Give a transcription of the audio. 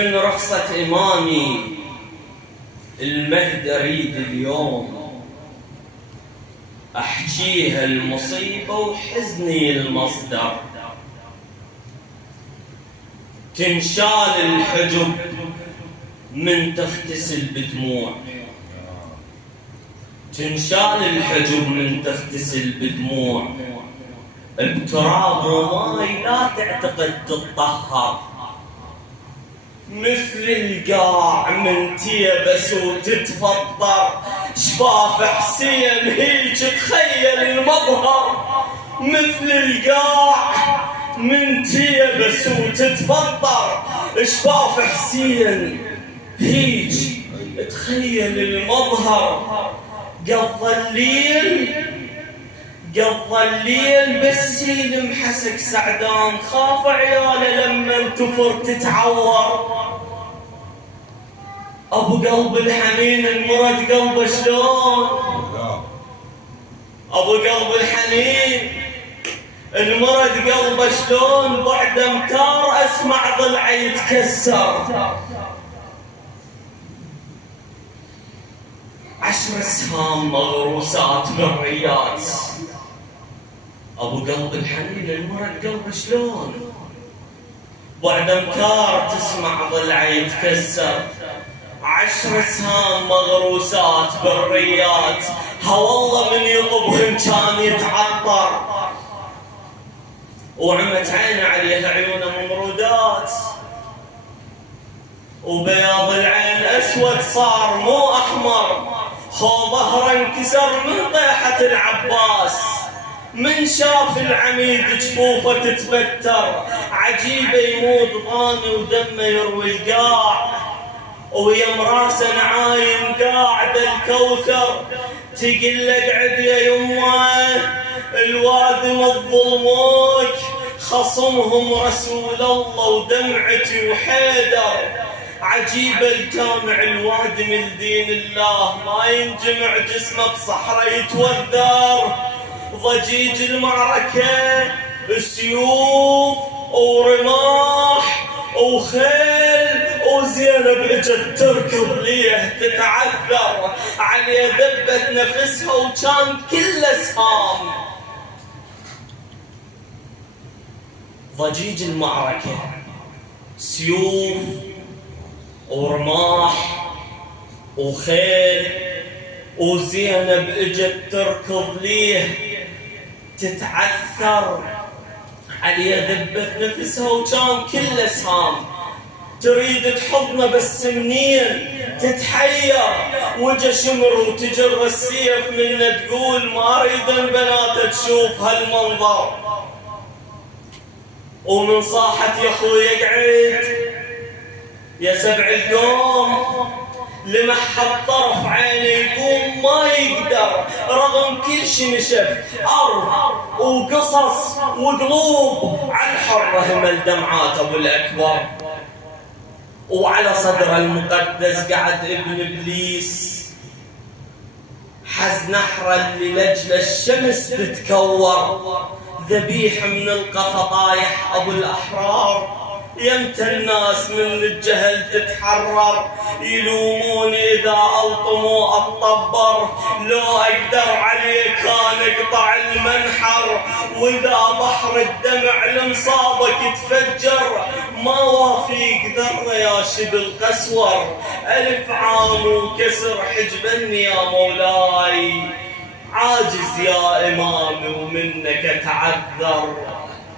من رخصة إمامي المهد أريد اليوم أحجيها المصيبة وحزني المصدر. تنشال الحجب من تغتسل بدموع، تنشال الحجب من تغتسل بدموع، بتراب وماي لا تعتقد تتطهر. مثل القاع من تيبس وتتفطر، شفاف حسين هيج تخيل المظهر. مثل القاع من تيبس وتتفطر، شفاف حسين هيج تخيل المظهر. قضى الليل بس يلم حسك سعدان، خاف عياله لما تفر تتعور. ابو قلب الحنين المرد قلبه شلون، ابو قلب الحنين المرد قلبه شلون. بعد امتار اسمع ضلعي يتكسر. 10 سهام مغروسات بالريات، ابو قلب الحنين المرد قلبه شلون. بعد امتار تسمع ضلعي يتكسر. 10 سهام مغروسات بالريات، ها والله من يطبهن كان يتعطر. وعمت عينه عليها عيونه ممرودات، وبياض العين اسود صار مو احمر. خو ظهره انكسر من طيحة العباس، من شاف العميد جفوفه تتبتر. عجيبه يموت ضاني ودمه يروي القاع، ويم راسه نعايم قاعد الكوثر. تقل اقعد يا يمه الوادم الظلموك، خصمهم رسول الله ودمعتي وحيدر. عجيبة الجامع الوادم لدين الله، ما ينجمع جسمه بصحراء يتوذر. ضجيج المعركة سيوف ورماح وخيل، وزينب اجت تركض ليه تتعذر. عليه ذبت نفسها وكان كله سهام. ضجيج المعركة سيوف ورماح وخيل، وزينب اجت تركض ليه تتعثر. عليه ذبت نفسها وكان كله سهام. تريد تحضنه بس منين تتحير. وجه شمر وتجر السيف منه، تقول ما اريد البنات تشوف هالمنظر. ومن صاحت يا اخوي اقعد يا سبع القوم، لمح بطرف عينه يقوم ما يقدر. رغم كل شي نشف أرض وقصص وقلوب، على الحرة همل دمعات أبو الأكبر. وعلى صدر المقدس قعد ابن إبليس، حز نحر اللي لجل الشمس تتكور. ذبيح من القفا طايح أبو الأحرار، يمت الناس من الجهل تتحرر. يلوموني إذا ألطموا أتطبر، لو أقدر عليه كان اقطع المنحر. وإذا بحر الدمع لمصابك تفجر، ما وافيك ذرة يا شبل قسور. 1000 عام وكسر حجبني يا مولاي، عاجز يا إمامي ومنك أتعذر.